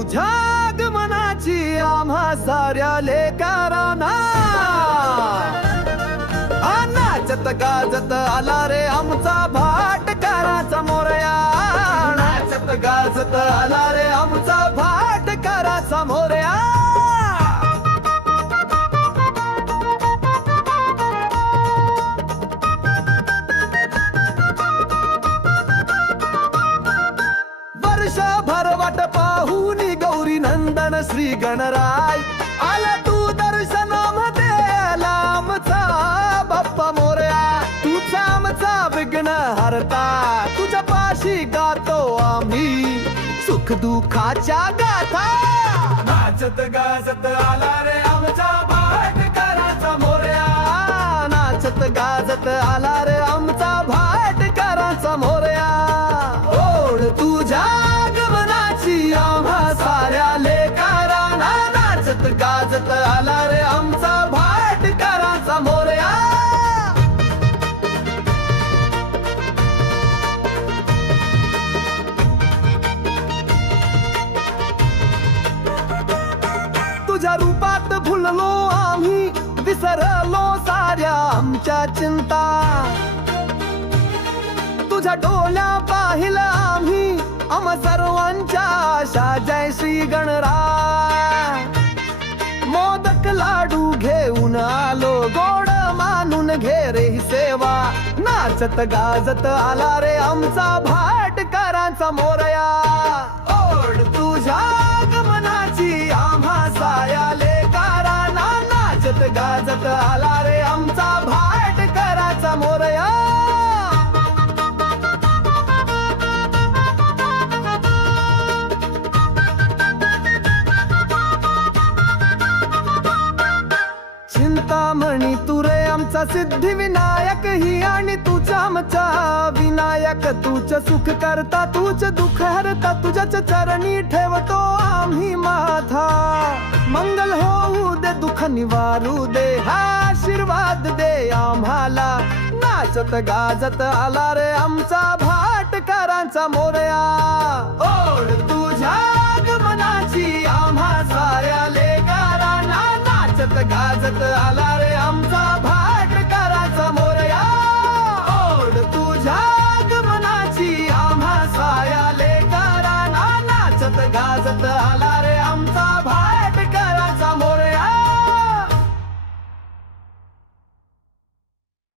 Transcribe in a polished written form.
तुझ्या आगमनाची आम्हा साऱ्या लेकरांना नाचत गाजत आला रे आमचा भाटकाराचा मोरया नाचत गाजत आला रे आमचा भाटकाराचा मोरया वर्षभर वाट पाहून गौरी नंदन श्री गणराय आला तू दर्शनामध्ये आला आमचा बाप्पा मोरया तुझा आमचा विघ्न हरता तुझ्या पाशी गातो आम्ही सुख दुःखाच्या गाथा नाचत गाजत आला रे आमचा भाटकाराचा मोरया नाचत गाजत आला रे आमचा भाटकाराचा मोरया ओढ तुझ्या आगमनाची आम्हा साऱ्या लेकरांना नाचत गाजत आला रे आमचा भाटकाराचा मोरया तुझ्या रूपात भुललो आम्ही विसरलो साऱ्या आमच्या चिंता तुझ्या डोल्या पाहिलं आम्ही आम्हा सर्वांच्या आशा जय श्री गणराय मोदक लाडू घेऊन आलो गोड मानून घे रे ही सेवा नाचत गाजत आला रे आमचा भाटकारांचा मोरया ओढ तुझ्या आगमनाची आम्हा साऱ्या लेकरांना नाचत गाजत आला रे आमचा भाटकाराचा मोरया चिंतामणी तुरे आमचा सिद्धी विनायक ही आणि तुझा आमचा विनायक तुझ सुख करता तुझ दुःख हरता तुझ्याच चरणी ठेवतो आम्ही माथा मंगल होऊ दे दुःख निवारू दे हा आशीर्वाद दे आम्हाला नाचत गाजत आला रे आमचा भाटकारांचा मोरया ओढ तुझ्या आगमनाची आम्हा साऱ्या लेकरांना नाचत गाजत आला रे आमचा भाटकाराचा मोरया ओढ तुझ्या आगमनाची आम्हा साऱ्या लेकरांना नाचत गाजत आला